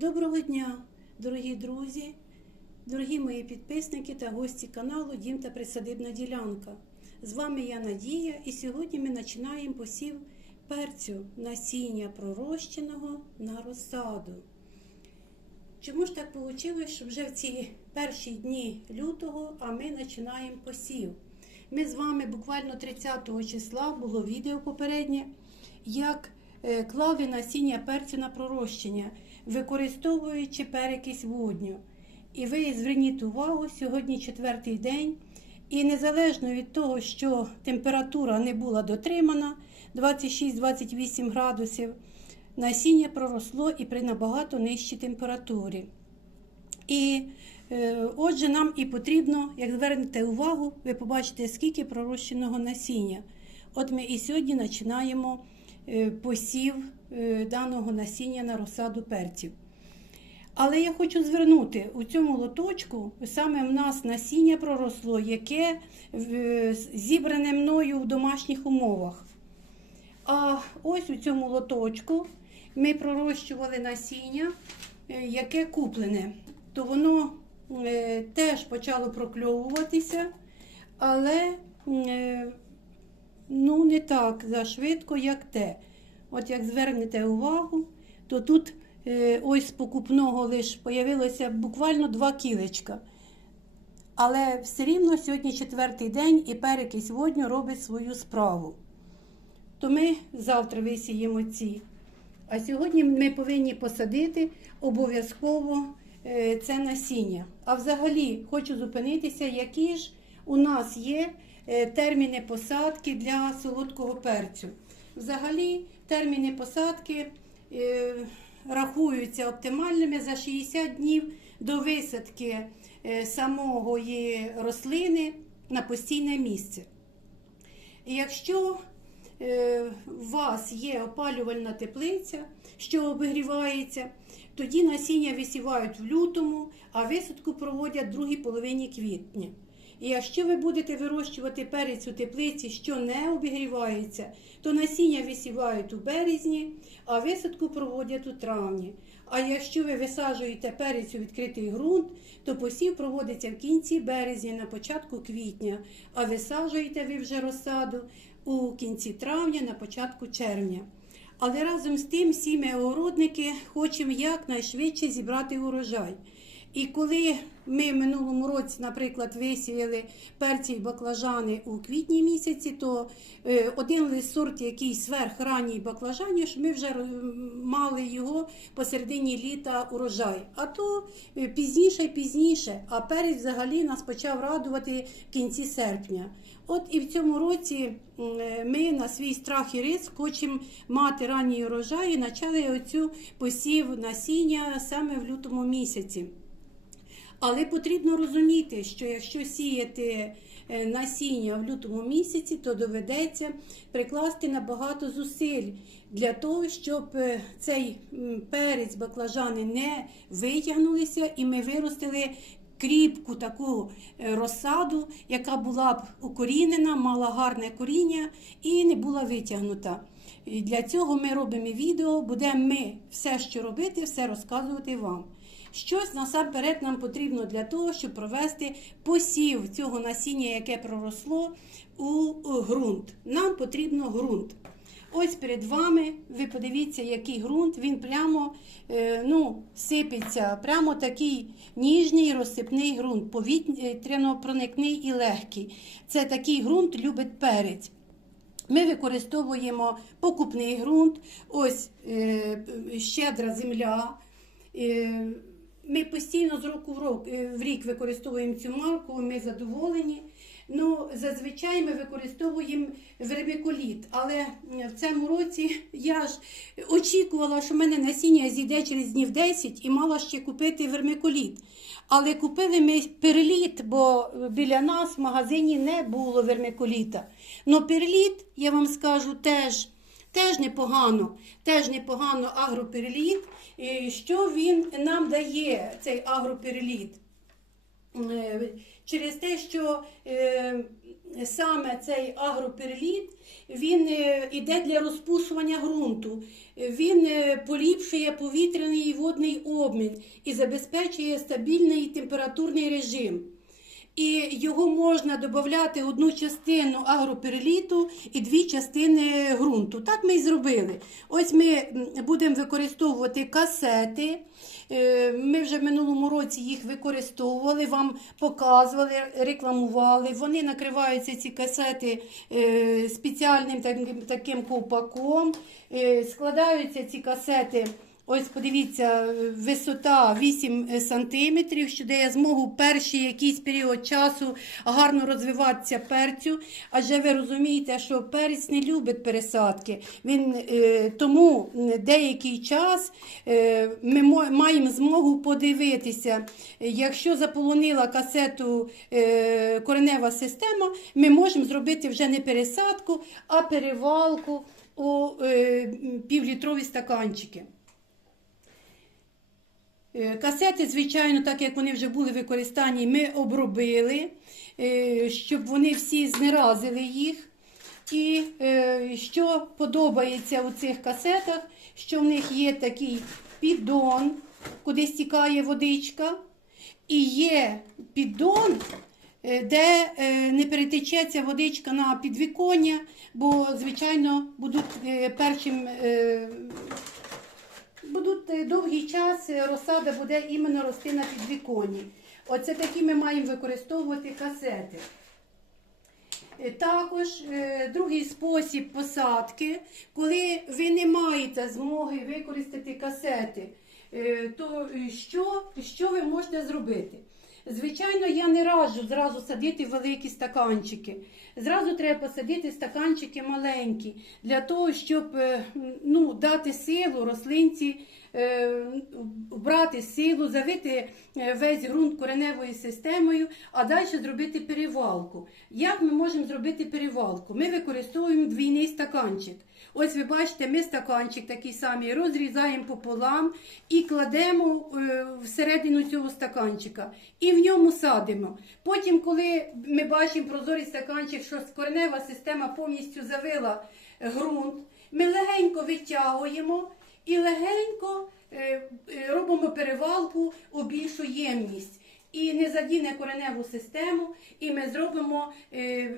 Доброго дня, дорогі друзі, дорогі мої підписники та гості каналу Дім та Присадибна ділянка. З вами я Надія, і сьогодні ми починаємо посів перцю насіння пророщеного на розсаду. Чому ж так вийшло, що вже в ці перші дні лютого, а ми починаємо посів? Ми з вами буквально 30 числа було відео попереднє, як е, клали насіння перцю на пророщення, використовуючи перекись водню. І ви зверніть увагу, сьогодні четвертий день, і незалежно від того, що температура не була дотримана 26-28 градусів, насіння проросло і при набагато нижчій температурі. І е, отже, нам і потрібно, як звернете увагу, ви побачите, скільки пророщеного насіння. От ми і сьогодні починаємо посів е, даного насіння на розсаду перців. Але я хочу звернути у цьому лоточку саме в нас насіння проросло, яке е, зібране мною в домашніх умовах. А ось у цьому лоточку ми пророщували насіння, е, яке куплене. То воно е, теж почало прокльовуватися, але е, ну, не так зашвидко, як те. От як звернете увагу, то тут е, ось з покупного лише появилося буквально два кілечка. Але все рівно сьогодні четвертий день і перекись водню робить свою справу. То ми завтра висіємо ці. А сьогодні ми повинні посадити обов'язково е, це насіння. А взагалі хочу зупинитися, які ж у нас є терміни посадки для солодкого перцю. Взагалі, терміни посадки е, рахуються оптимальними за 60 днів до висадки е, самої рослини на постійне місце. Якщо е, у вас є опалювальна теплиця, що обігрівається, тоді насіння висівають в лютому, а висадку проводять в другій половині квітня. І якщо ви будете вирощувати перець у теплиці, що не обігрівається, то насіння висівають у березні, а висадку проводять у травні. А якщо ви висаджуєте перець у відкритий ґрунт, то посів проводиться в кінці березня, на початку квітня, а висаджуєте ви вже розсаду у кінці травня, на початку червня. Але разом з тим всі ми огородники хочемо якнайшвидше зібрати урожай. І коли ми в минулому році, наприклад, висіяли перці і баклажани у квітні місяці, то е, один сорт, який сверхранній баклажані, що ми вже мали його посередині літа урожай. А то е, пізніше і пізніше, а перець взагалі нас почав радувати в кінці серпня. От і в цьому році е, ми на свій страх і риск хочемо мати ранній урожай і почали оцю посів насіння саме в лютому місяці. Але потрібно розуміти, що якщо сіяти е, насіння в лютому місяці, то доведеться прикласти набагато зусиль для того, щоб е, цей перець баклажани не витягнулися і ми виростили кріпку таку е, розсаду, яка була б укорінена, мала гарне коріння і не була витягнута. І для цього ми робимо відео, будемо ми все, що робити, все розказувати вам. Щось насамперед нам потрібно для того, щоб провести посів цього насіння, яке проросло у ґрунт. Нам потрібно ґрунт. Ось перед вами, ви подивіться, який ґрунт, він прямо е, ну, сипеться, прямо такий ніжний розсипний ґрунт, повітряно-проникний і легкий. Це такий ґрунт любить перець. Ми використовуємо покупний ґрунт, ось е, щедра земля. Ми постійно з року в, рок, е, в рік використовуємо цю марку, ми задоволені. Ну, зазвичай ми використовуємо вермикуліт, але в цьому році я ж очікувала, що в мене насіння зійде через днів 10 і мала ще купити вермикуліт. Але купили ми перліт, бо біля нас в магазині не було вермикуліта. Но перліт, я вам скажу, теж. Теж непогано, теж непогано агропереліт. І Що він нам дає, цей агропереліт? е, через те, що е, саме цей агроперліт він е, іде для розпушування ґрунту, він е, поліпшує повітряний і водний обмін і забезпечує стабільний температурний режим. І його можна додати одну частину агроперліту і дві частини ґрунту. Так ми і зробили. Ось ми будемо використовувати касети. Е, Ми вже в минулому році їх використовували, вам показували, рекламували. Вони накриваються ці касети е, спеціальним таким, таким ковпаком. Е, Складаються ці касети. Ось подивіться, висота 8 сантиметрів, що дає змогу перший якийсь період часу гарно розвиватися перцю. Адже ви розумієте, що перець не любить пересадки. Він, е, тому деякий час е, ми маємо змогу подивитися, якщо заполонила касету е, коренева система, ми можемо зробити вже не пересадку, а перевалку у е, півлітрові стаканчики. Е, Касети, звичайно, так як вони вже були в використанні, ми обробили, е, щоб вони всі знеразили їх. І е, що подобається у цих касетах, що в них є такий піддон, куди стікає водичка, і є піддон, де не перетечеться водичка на підвіконня, бо, звичайно, будуть першим. Будуть е, довгий час е, розсада буде іменно рости на підвіконні. Оце такі ми маємо використовувати касети. Е, Також другий спосіб посадки, коли ви не маєте змоги використати касети, то що, що ви можете зробити? Звичайно, я не раджу зразу садити великі стаканчики. Зразу треба посадити стаканчики маленькі, для того, щоб е, ну, дати силу рослинці, е, брати силу, завити е, весь ґрунт кореневою системою, а далі зробити перевалку. Як ми можемо зробити перевалку? Ми використовуємо двійний стаканчик. Ось ви бачите, ми стаканчик такий самий розрізаємо пополам і кладемо е, всередину цього стаканчика і в ньому садимо. Потім, коли ми бачимо прозорий стаканчик, що коренева система повністю завила ґрунт, ми легенько витягуємо і легенько е, е, робимо перевалку у більшу ємність. І не задіне кореневу систему, і ми зробимо е,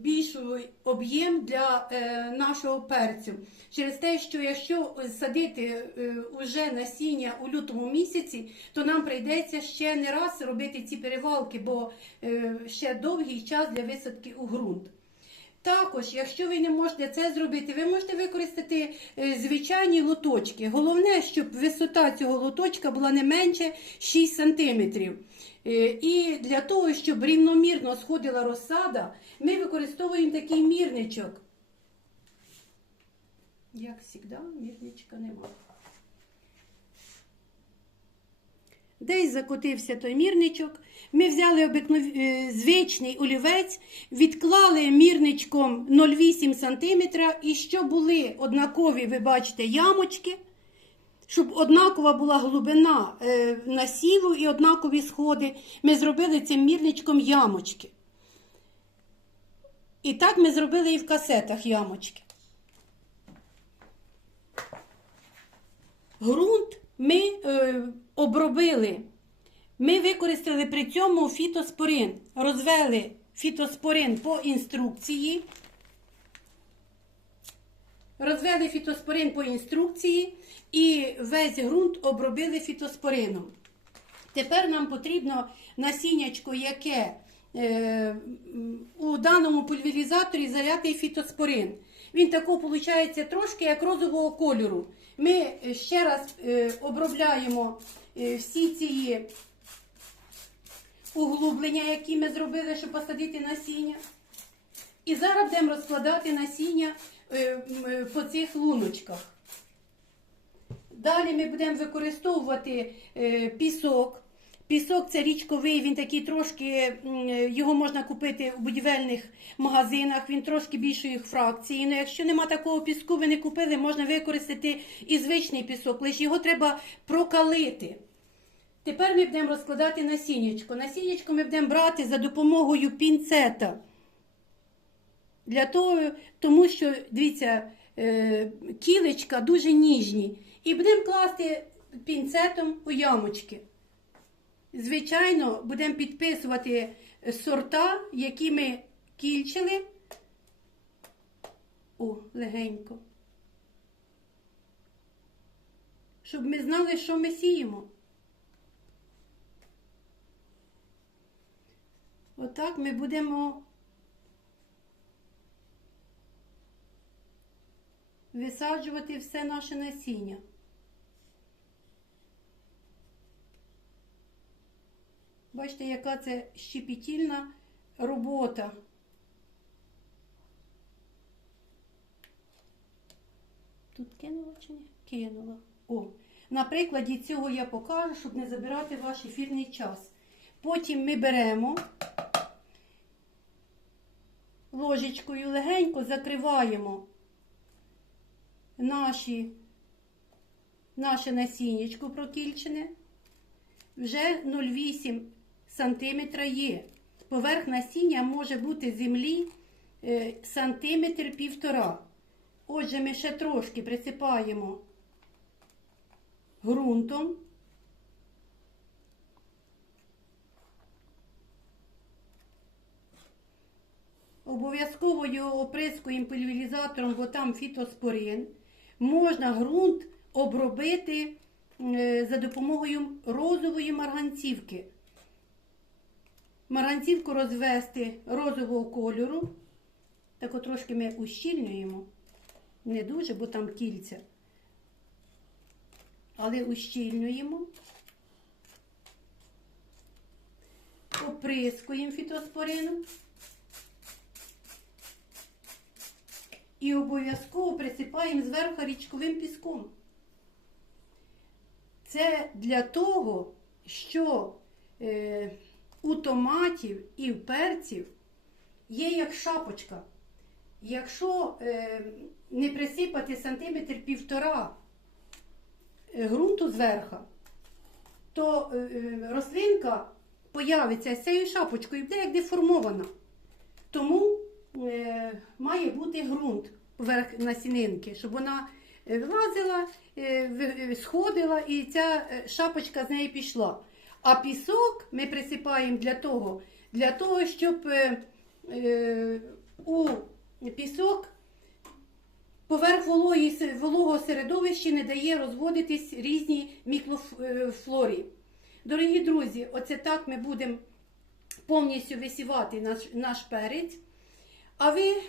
більший об'єм для е, нашого перцю. Через те, що якщо садити е, уже насіння у лютому місяці, то нам прийдеться ще не раз робити ці перевалки, бо ще довгий час для висадки у ґрунт. Також, якщо ви не можете це зробити, ви можете використати е, звичайні лоточки. Головне, щоб висота цього лоточка була не менше 6 см. І для того, щоб рівномірно сходила розсада, ми використовуємо такий мірничок. Як завжди, мірничка немає. Десь закотився той мірничок. Ми взяли обикнов... е, звичний олівець, відклали мірничком 0,8 см і що були однакові, ви бачите, ямочки, щоб однакова була глибина е, насіву і однакові сходи. Ми зробили цим мірничком ямочки. І так ми зробили і в касетах ямочки. Грунт ми е, обробили. Ми використали при цьому фітоспорин. Розвели фітоспорин по інструкції. Розвели фітоспорин по інструкції і весь ґрунт обробили фітоспорином. Тепер нам потрібно насіннячко, яке е, у даному пульверізаторі залятий фітоспорин. Він тако виходить трошки як розового кольору. Ми е, ще раз е, обробляємо е, всі ці углублення, які ми зробили, щоб посадити насіння. І зараз будемо розкладати насіння по цих луночках. Далі ми будемо використовувати пісок. Пісок це річковий, він такий трошки, його можна купити у будівельних магазинах, він трошки більшої фракції. Ну, якщо нема такого піску, ви не купили, можна використати і звичний пісок, лише його треба прокалити. Тепер ми будемо розкладати насіннячко. Насіннячко ми будемо брати за допомогою пінцета. Для того, тому що, дивіться, е, кілечка дуже ніжні. І будемо класти пінцетом у ямочки. Звичайно, будемо підписувати сорта, які ми кільчили. О, легенько. Щоб ми знали, що ми сіємо. Отак ми будемо висаджувати все наше насіння. Бачите, яка це щепетільна робота. Тут кинула чи ні? Кинула. О, на прикладі цього я покажу, щоб не забирати ваш ефірний час. Потім ми беремо ложечкою легенько закриваємо наші, наше насіннячко прокільчене. Вже 0,8 см є. Поверх насіння може бути землі е, сантиметр півтора. Отже, ми ще трошки присипаємо ґрунтом. Обов'язково його оприскуємо пульверізатором, бо там фітоспорин. Можна ґрунт обробити е, за допомогою розової марганцівки. Марганцівку розвести розового кольору. Так от трошки ми ущільнюємо. Не дуже, бо там кільця. Але ущільнюємо. Оприскуємо фітоспорином. І обов'язково присипаємо зверху річковим піском. Це для того, що е, у томатів і в перців є як шапочка. Якщо е, не присипати сантиметр півтора е, ґрунту зверху, то е, е, рослинка появиться з цією шапочкою, буде як деформована. Тому е, має бути ґрунт поверх насінинки, щоб вона влазила, е, е, сходила і ця шапочка з неї пішла. А пісок ми присипаємо для того, для того щоб е, е, у пісок поверх вологої, се- вологого середовища не дає розводитись різні мікрофлорі. Дорогі друзі, оце так ми будемо повністю висівати наш, наш перець. А ви,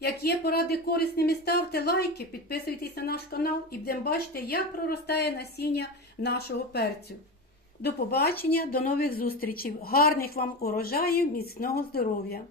як є поради корисними, ставте лайки, підписуйтесь на наш канал і будемо бачити, як проростає насіння нашого перцю. До побачення, до нових зустрічей. Гарних вам урожаїв, міцного здоров'я!